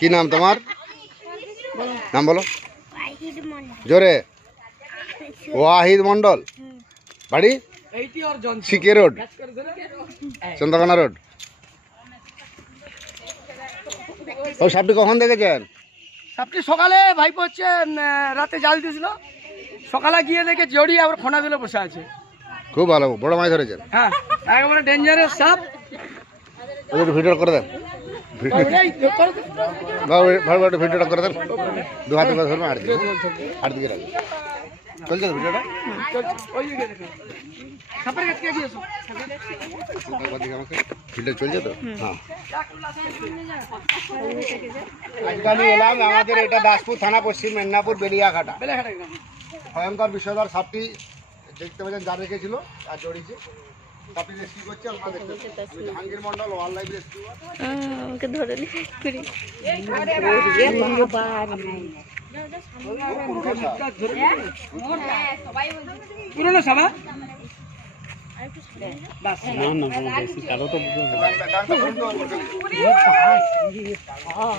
কি নাম তোমার? নাম বলো। জোরে। ওয়াহিদ মন্ডল বাড়ি? CK road. চন্দ্রকোনা রোড। ও সাপটি কখন দেখেছেন? সাপটি সকালে ভাইপো হচ্ছে রাতে জাল দিয়েছিল। সকালে গিয়ে দেখে জড়িয়ে আবার খোনা দিলে বসে আছে। খুব ভালো বড় মাছ ধরেছেন। হ্যাঁ একেবারে ডেঞ্জারাস সাপ। একটু ভিডিও করে দেন। ভালো একটু ভিডিওটা করে দেন। দু হাতে করে ধরবেন আর দিকে। আর দিকে রাখবেন চলছে তো ভিডিওটা ভিডিও চলছে তো? হ্যাঁ। আজকে আমি এলাম আমাদের এটা দাসপুর থানা পশ্চিম মেদিনীপুর বেলিয়াঘাটা। ভয়ঙ্কর বিষধর সাপটি দেখতে পাচ্ছেন যা রেখেছিল আর জড়িয়েছে। আমাকে ধরে করি ঘুরিয়ে দাও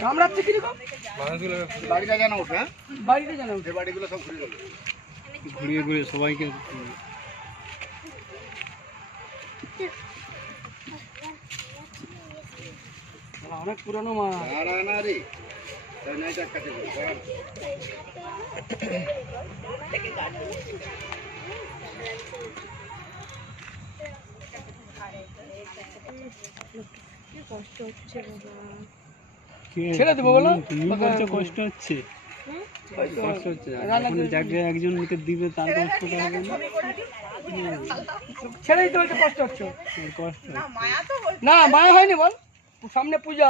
কামড়াচ্ছে বাড়িটা যেন উঠে হ্যাঁ বাড়িতে জানাও যে বাড়িগুলো সব ঘুরিয়ে দেবে ঘুরিয়ে ঘুরিয়ে সবাইকে অনেক পুরনো মাছ না রে নাই টাকা ছেড়ে দেবো বলো? কষ্ট হচ্ছে। কষ্ট হচ্ছে। যাকে দিবে তার কষ্টটা হবে না? ছেড়ে দিতে বলছে কষ্ট হচ্ছে। কষ্ট না মায়া হয়নি বল। সামনে পূজা।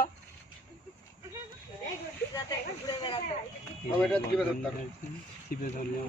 চিপে ধরলাম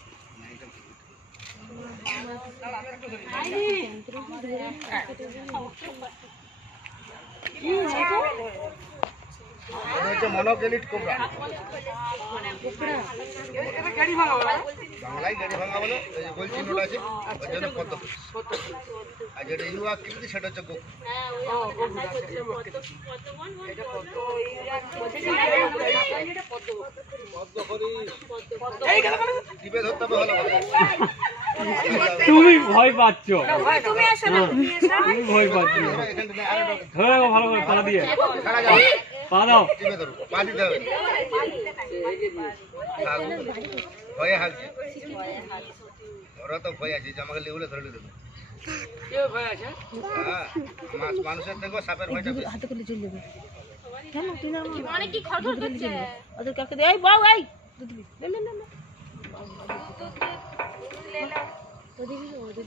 তো হচ্ছে মনোকেলিট কোবরা ভাঙা বলে বাংলায় গাড়ি ভাঙা বলে এই যে গোল চিহ্নটা আছে ওর জন্য পদ্ম আর যেটা ইউ আকৃতি সেটা হচ্ছে গোপ টিপে ধরতে হবে ভালো করে তুমি ভয় পাচ্ছ। তুমি ভয় পাচ্ছ। রাখো ভালো করে দিয়ে। পা দাও পা তো ধরে দেবে মানুষের সাপের হাতে করলে চলে যাবে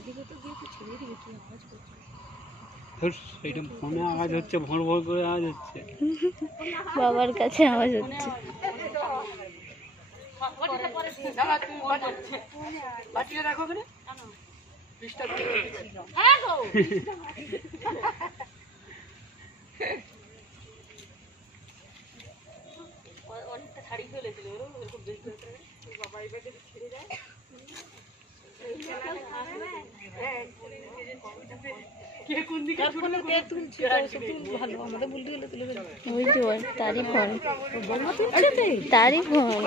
দিকে তো দিয়ে তুই ছেড়ে দিবি কি আওয়াজ করছে এইটা ফোনে আওয়াজ হচ্ছে ভর ভর করে আওয়াজ হচ্ছে। বাবার কাছে আওয়াজ হচ্ছে। রাখো ওখানে পিসটা দিয়ে কে কোন দিকে ছুটে কে তুলছে ভালো আমাদের বলতে গেলে তুলে ওই যে ওর তারই ফোন তারই ফোন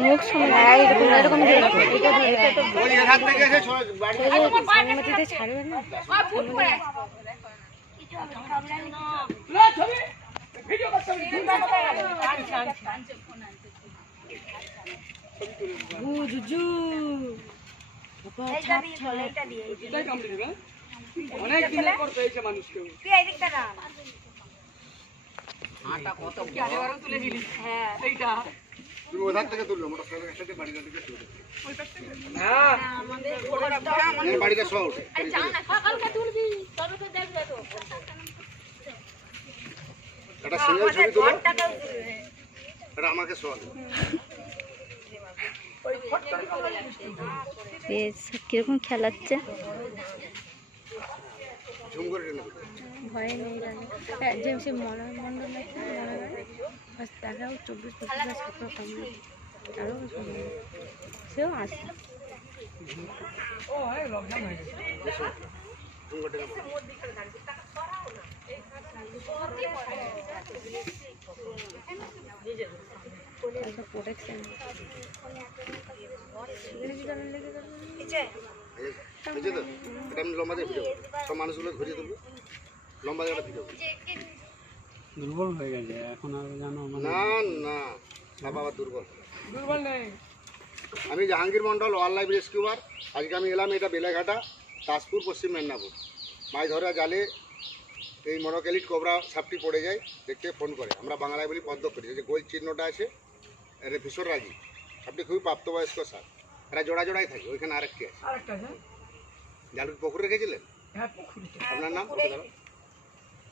মুখ সামনে এরকম ছাড়বে না না ছবি ভিডিও করতে হবে জুজু? অনেক দিনের পর পেয়েছে মানুষকে কি আগেবারও তুলে দিলি। এইটা। তুমি ওধার থেকে তুললো মোটর সাইকেলের সাথে বাড়িটা থেকে তুলে হ্যাঁ। ওঠে একটা সিঙ্গেল ছবি তুলো এটা আমাকে শো বেশ কীরকম খেলাচ্ছে। ভয় নেই যে সে মনে বাস তারাও চব্বিশ পঁচিশ সতেরো আরও সেও আসে। ও লকডাউন হয়ে গেছে ঝুম করে টেনে মারো। একটা প্রোটেকশন এই যে, বুঝছ তো? এটা আমি লম্বা দিয়ে ভিডিও করব। সব মানুষগুলো ঘুরিয়ে তুলবো লম্বা দিয়ে একটা ভিডিও করব। দুর্বল হয়ে গেছে এখন আর জানো মানে না না। সব আবার দুর্বল। দুর্বল নেই। আমি Jahangir Mondal wild life rescuer. আজকে আমি এলাম এটা বেলেঘাটা তাজপুর পশ্চিম মেদিনীপুর। মাছ ধরা জালে এই মনোক্যালিট কোবরা সাপটি পড়ে যায় দেখতে ফোন করে। আমরা বাংলায় বলি পদ্ম করি যে গোল চিহ্নটা আছে এটা ভীষণ রাজি সাপটি খুবই প্রাপ্তবয়স্ক সাপ। এরা জোড়া জোড়াই থাকে ওইখানে আরেকটি আছে। আরেকটা আছে? জালুর পুকুর রেখেছিলেন? হ্যাঁ আপনার নাম?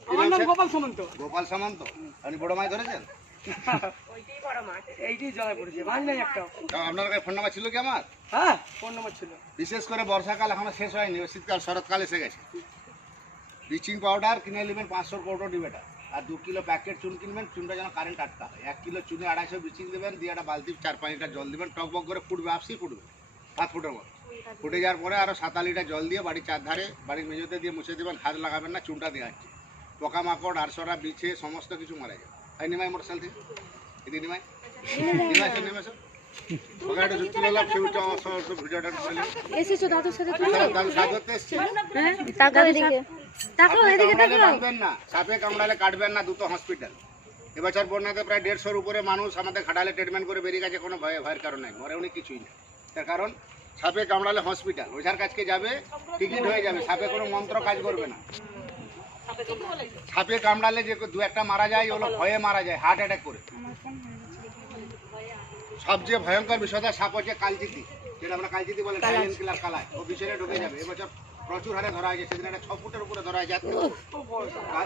আমার গোপাল সামন্ত। গোপাল সামন্ত? আপনি বড় মাছ ধরেছেন? এইটি জলে পড়েছে মাছ নেই একটা। তা আপনার কাছে ফোন নাম্বার ছিল কি আমার? হ্যাঁ ফোন নম্বর ছিল। বিশেষ করে বর্ষাকাল এখনও শেষ হয়নি শীতকাল শরৎকাল এসে গেছে। ব্লিচিং পাউডার কিনে নেবেন পাঁচশোর কৌটো ডিবেটা আর দু কিলো প্যাকেট চুন কিনবেন চুনটা যেন কারেন্ট আটকা হয়। এক কিলো চুনে আড়াইশো ব্লিচিং দেবেন দিয়ে একটা বালতি চার পাঁচ লিটার জল দেবেন টকবক করে ফুটবে আপসি ফুটবে সাত ফুটের মতো। ফুটে যাওয়ার পরে আরও সাত লিটার জল দিয়ে বাড়ির চারধারে বাড়ির মেঝেতে দিয়ে মুছে দেবেন হাত লাগাবেন না চুনটা দেওয়া হচ্ছে। পোকামাকড় আরশোরা বিছে সমস্ত কিছু মারা যায় এই নিমাই মোটরসাইকেল থেকে। এদিকে নিমাই। নিমাই এসেছ দাদুর সাথে দাদু সাথ এসছে। হ্যাঁ? তাকাও এদিকে তাকাও এদিকে কামড়ালে তাকাও। বাঁধবেন না সাপে কামড়ালে কাটবেন না দুটো হসপিটাল এবছর বন্যাতে প্রায় দেড়শোর উপরে মানুষ আমাদের ঘাটালে ট্রিটমেন্ট করে বেরিয়ে গেছে কোনো ভয় ভয়ের কারণ নাই মরে উনি কিছুই নেই তার কারণ সাপে কামড়ালে হসপিটাল ওঝার কাছকে যাবে টিকিট হয়ে যাবে সাপে কোনো মন্ত্র কাজ করবে না। সাপে কামড়ালে যে দু একটা মারা যায় ওগুলো ভয়ে মারা যায় হার্ট অ্যাটাক করে। সবচেয়ে ভয়ঙ্কর বিষয়টা সাপ হচ্ছে কালচিতি যেটা আমরা কালচিতি বলে কালায়। ও ঢুকে যাবে। এবছর প্রচুর হারে ধরা হয়েছে সেদিন একটা ছ ফুটের উপরে ধরা হয়েছে।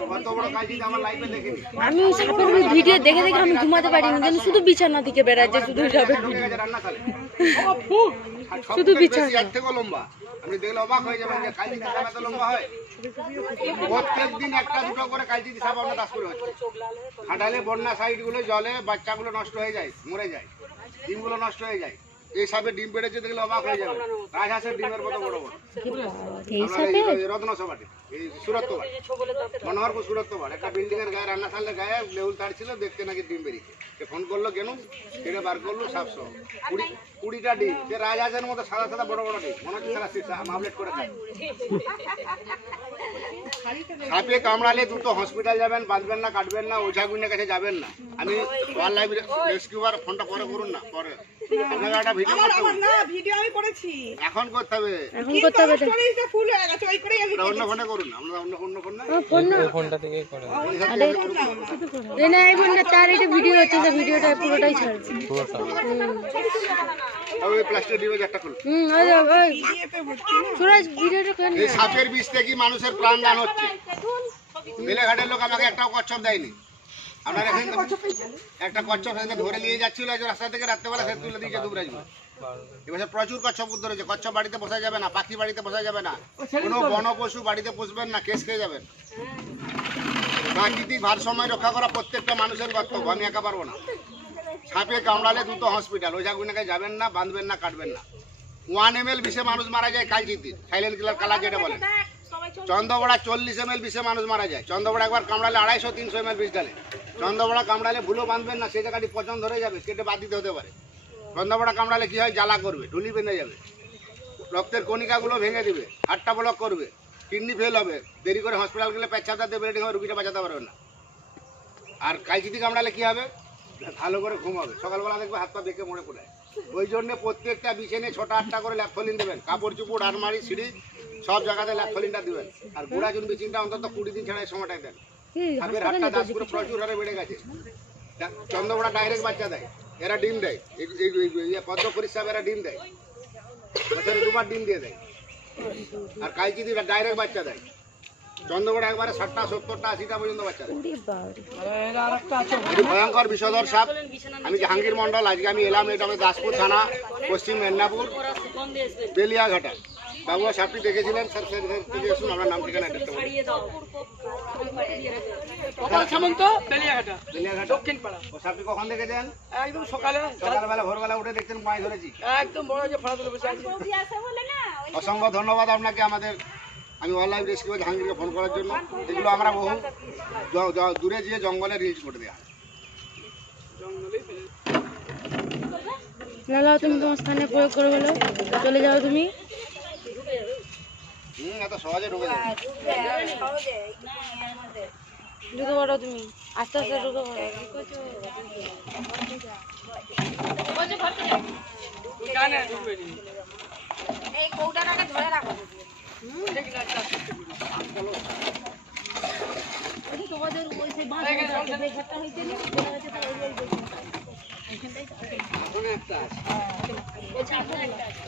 কত বড় আমার লাইফে দেখিনি। আমি সাপের ভিডিও দেখে দেখে আমি ঘুমাতে পারিনি কিন্তু শুধু বিছানা দিকে বেড়াচ্ছে শুধু সব শুধু বিছানা। এর থেকেও লম্বা। আপনি দেখলে অবাক হয়ে যাবেন যে কালচিতি সাপ এত লম্বা হয়। প্রত্যেক দিন একটা দুটো করে কালচিতি সাপ আমরা চাষ করে হচ্ছে। খাটালে বন্যা সাইডগুলো জলে বাচ্চাগুলো নষ্ট হয়ে যায় মরে যায়। ডিমগুলো নষ্ট হয়ে যায়। এই সাপে ডিম পেড়েছে দেখলে অবাক হয়ে যাবে। রাজহাঁসের ডিমের মতো বড় বড়। এই সাপে? এই রত্ন সভাটি এই সুরত্ব মনোহরপুর সুরত্ব বাড়ি। একটা বিল্ডিং এর গায়ে রান্না সালের গায়ে লেউল তার ছিল দেখতে নাকি ডিম বেরিয়েছে। সে ফোন করল কেন? কেটে বার করল সাতশো কুড়ি কুড়িটা ডিম। যে রাজহাঁসের মতো সাদা সাদা বড় বড় ডিম। মনে হচ্ছে সারা সিসা মামলেট করে খায়। সাপে কামড়ালে দুটো হসপিটাল যাবেন বাঁধবেন না কাটবেন না ওঝা গুইনের কাছে যাবেন না। আমি ওয়াইল্ড লাইফ রেস্কিউবার ফোনটা পরে করুন না পরে। আপনাকে একটা ভিডিও করতে হবে না ভিডিও আমি করেছি। এখন করতে হবে। এখন করতে হবে স্টোরেজটা ফুল হয়ে গেছে ওই করেই আমি অন্য ফোনে করুন আমরা অন্য অন্য ফোন না? ফোন না। আরে না। এই ফোনটা তার এটা ভিডিও হচ্ছে যে ভিডিওটা পুরোটাই ছাড়ছে। ওই প্লাস্টিক ডিবেজ একটা খুলুন। হুম ওই ওই সুরাজ ভিডিওটা কেন এই সাপের বিষ থেকে মানুষের প্রাণ দান হচ্ছে। বেলেঘাটের লোক আমাকে একটাও কচ্ছপ দেয়নি। আপনার এখানে একটা কচ্ছপ ধরে নিয়ে যাচ্ছিল রাস্তা থেকে রাত্রেবেলা সে তুলে দিয়েছে দুবরাজ এবছর প্রচুর কচ্ছপ উদ্ধার হয়েছে। কচ্ছপ বাড়িতে বসা যাবে না পাখি বাড়িতে বসা যাবে না। কোনো বন পশু বাড়িতে পুষবেন না কেস খেয়ে যাবেন। প্রাকৃতিক ভারসাম্য রক্ষা করা প্রত্যেকটা মানুষের কর্তব্য আমি একা পারব না। সাপে কামড়ালে দুটো হসপিটাল ওই যাবেন না বাঁধবেন না কাটবেন না। ওয়ান এম এল বিষে মানুষ মারা যায় কালচিতির সাইলেন্ট কিলার কালা যেটা বলেন চন্দ্রবড়া চল্লিশ এম এল বিষে মানুষ মারা যায়। চন্দ্রবড়া একবার কামড়ালে আড়াইশো, তিনশো এম এল বিষ ডালে চন্দ্রবড়া কামড়ালে ভুলো বাঁধবেন না সেই জায়গাটি পচন ধরে যাবে কেটে বাদ দিতে হতে পারে। চন্দ্রবড়া কামড়ালে কি হয়? জ্বালা করবে, ঢুলি বেঁধে যাবে। রক্তের কণিকাগুলো ভেঙে দিবে হাটটা ব্লক করবে, কিডনি ফেল হবে, দেরি করে হসপিটাল গেলে পেচ্ছাপ দাঁতে ব্লিডিং হবে রুগীটা বাঁচাতে পারবে না। আর কালচিতি কামড়ালে কি হবে? ভালো করে ঘুমাবে সকালবেলা দেখবে হাত পা বেঁকে মরে পড়ে। ওই জন্য প্রত্যেকটা বিছানে ছোট, আটটা করে ল্যাপথলিন দেবেন। কাপড় চুপড়, আলমারি, সিঁড়ি সব জায়গাতে ল্যাপথলিনটা দিবেন। আর গুড়া চুন বিচিনটা অন্তত কুড়ি দিন ছাড়া এই সময়টাই দেন। সাপের হাটটা তো দাসপুরে প্রচুর হারে বেড়ে গেছে। দা- ডাইরেক্ট বাচ্চা দেয় এরা ডিম দেয়। এই- এই- এই- এই- ইয়ে পদ্ম পরিষ্কার এরা ডিম দেয়। বছরে দুবার ডিম দিয়ে দেয়। আর কাইচিদি ডাইরেক্ট বাচ্চা দেয়। চন্দ্রকোনা একবারে ষাটটা সত্তরটা আশিটা পর্যন্ত বাচ্চা ভয়ঙ্কর বিষধর সাপ। আমি জাহাঙ্গীর মন্ডল আজকে আমি এলাম এটা আমাদের দাসপুর থানা পশ্চিম মেদিনীপুর বেলিয়াঘাটা। বাবু সাপটি দেখেছিলেন? স্যার স্যার স্যার থেকে আসুন আপনার নাম ঠিকানা অ্যাড্রেসটা বলুন। গোপাল সামন্ত বেলিয়াঘাটা। বেলিয়াঘাটা? দক্ষিণ পাড়া ও সাপটি কখন দেখেছেন? একদম সকালে সকালবেলা ভোরবেলা উঠে দেখতেন মাছ ধরেছি। একদম বড় যে ফড়া তুলে বসে অসংখ্য ধন্যবাদ আপনাকে আমাদের আমি অনলাইন রেস্কিউ জাহাঙ্গীরকে ফোন করার জন্য। এগুলো আমরা বহু দূরে গিয়ে জঙ্গলে রিলিজ করে দেওয়া। লালা তুমি তোমার স্থানে প্রয়োগ করে বলো। চলে যাও তুমি। হুম এত সহজে ঢুকে যাবে। ঢুকে পড়ো তুমি আস্তে আস্তে ঢুকে পড়ো। ঠিক আছে,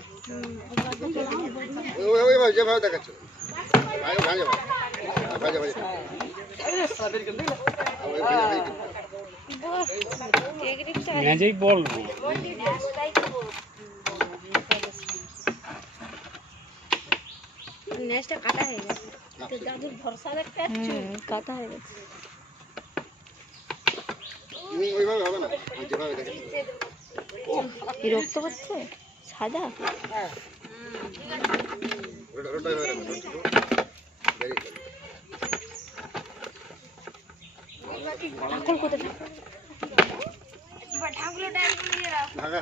যেভাবে দেখাচ্ছে ম্যাজিক নেক্সটটা কাটা হয়ে গেছে দাদুর ভরসা কাটা হয়ে গেছে। ওইভাবে হবে না যেভাবে দেখাচ্ছে কি রক্ত হচ্ছে? সাদা ঠাকুর কোথায় ঢাকা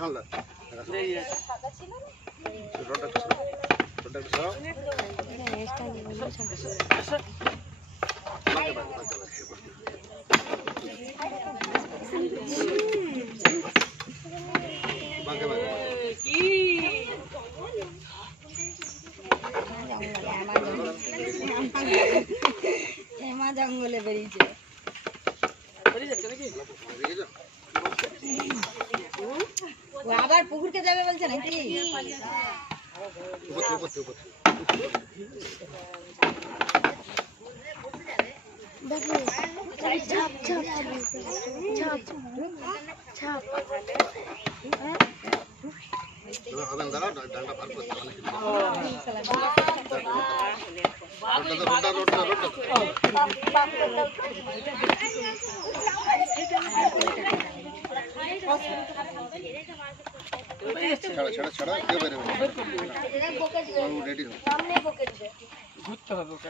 জঙ্গলে বেরিয়েছে? ও আবার পুকুরকে যাবে বলছে নাকি। দেখো ছাপ ছাপ ছাপ ছাপ দাঁড়াও, ছাড়ো, ছাড়ো, ছাড়ো, কেউ বেরোবে না। বাবু, ঘুরতে হবে ওকে।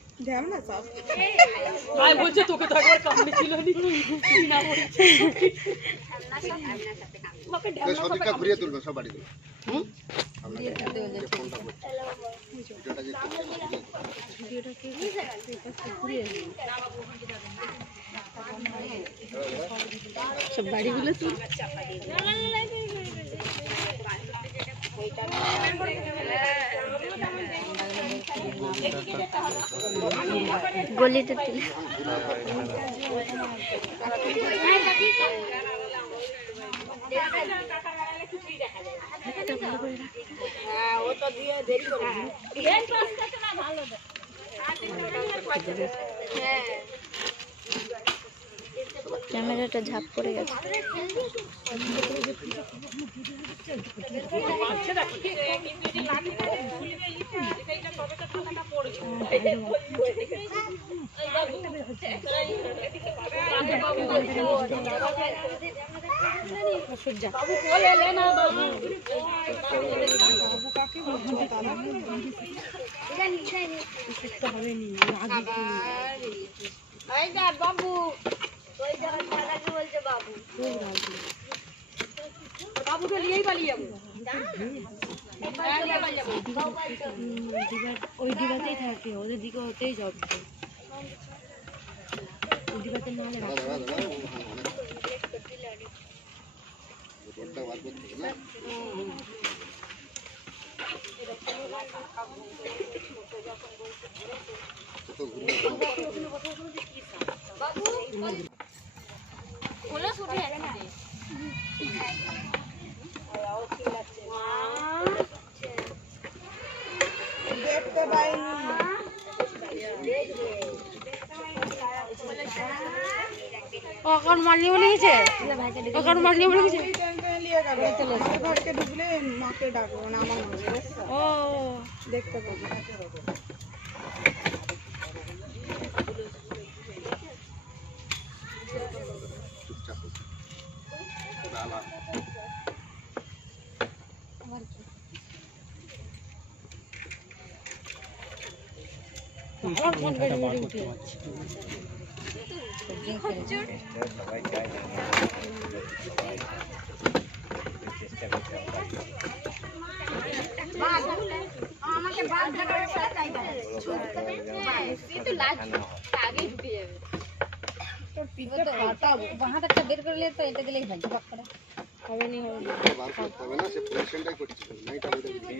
দেখ না সব ভাই বলছে তোকে তো একবার কামড়ে ছিল নি। না বলছে। এই সদিকটা ঘুরিয়ে তুলবে সব বাড়ি তুলবে আপনাকে যে ফোনটা করছে ভিডিওটা করছে, ঘুরিয়ে দিন। সব বাড়িগুলো তুই গলিতে তুলে হাতটা ভালো করে রাখ। ক্যামেরাটা ঝাপ করে গেছে ওই ডিবাতেই থাকে ওদের দিকে ওতেই জব ওই ডিবাতে না হলে দাঁড়া, দাঁড়া, দাঁড়া, ও, হ্যাঁ, অনেক। বোতলটা বার করতে হবে না? কত ঘুরবে? দেখতে পাইনি কখন মারলি বলে গেছে? কখন মারলি বলে গেছে? এই টাইমটা নিয়ে গেল আর ঘরকে ঢুকলে মাকে ডাকবো না আমার মনে বুঝছ? ও দেখতে পাবো চুপচাপ হো। দাঁড়া। মাথাটা বার করতে পারছি হবে নি হবে নি। বার করতে হবে না, সে position-টাই করছে। নাইটা বলে দিচ্ছে।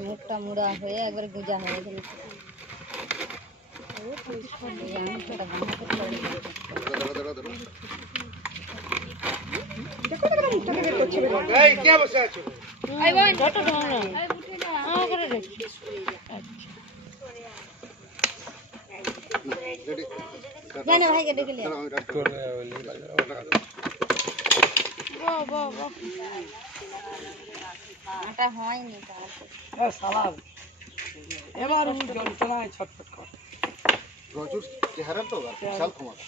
মুখটা মুড়া হয়ে। একবার গুজা হয়ে গেল দাঁড়া। Ready? জানে ভাইকে ডেকে দাঁড়া, আমি রাখছি। আটা হয়নি তার সালাম এবার ও যন্ত্রণায় ছটফট কর। প্রচুর চেহারা তো বিশাল ক্ষমতা।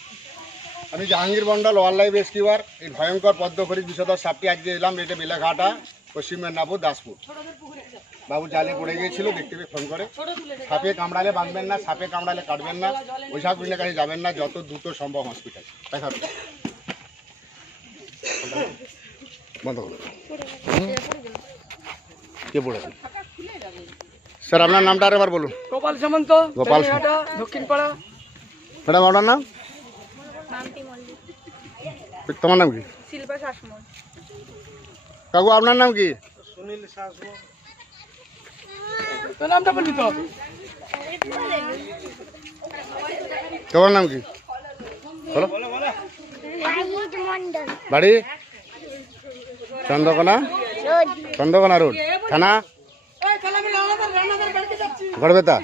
আমি Jahangir Mondal wild life rescuer এই ভয়ঙ্কর পদ্মখরি বিষধর সাপটি আজকে এলাম এটা বেলাঘাটা। পশ্চিম মেদিনীপুর দাসপুর। বাবু জালে পড়ে গিয়েছিল দেখতে পেয়ে ফোন করে। সাপে কামড়ালে বাঁধবেন না সাপে কামড়ালে কাটবেন না ওইসব গুলির কাছে যাবেন না যত দ্রুত সম্ভব হসপিটাল দেখা হবে। বন্ধ করুন কে পড়েছে? স্যার আপনার নামটা আরেকবার বলুন। গোপাল সামন্ত গোপাল। বেলেঘাটা, ম্যাডাম আপনার নাম? তোমার নাম কি? শিল্পা শাসমল। কাকু আপনার নাম কি? তোর নামটা বলবি তো? তোমার নাম কি? বলো। বাড়ি? চন্দ্রকোনা? চন্দ্রকোনা রোড। থানা? গড়বেতা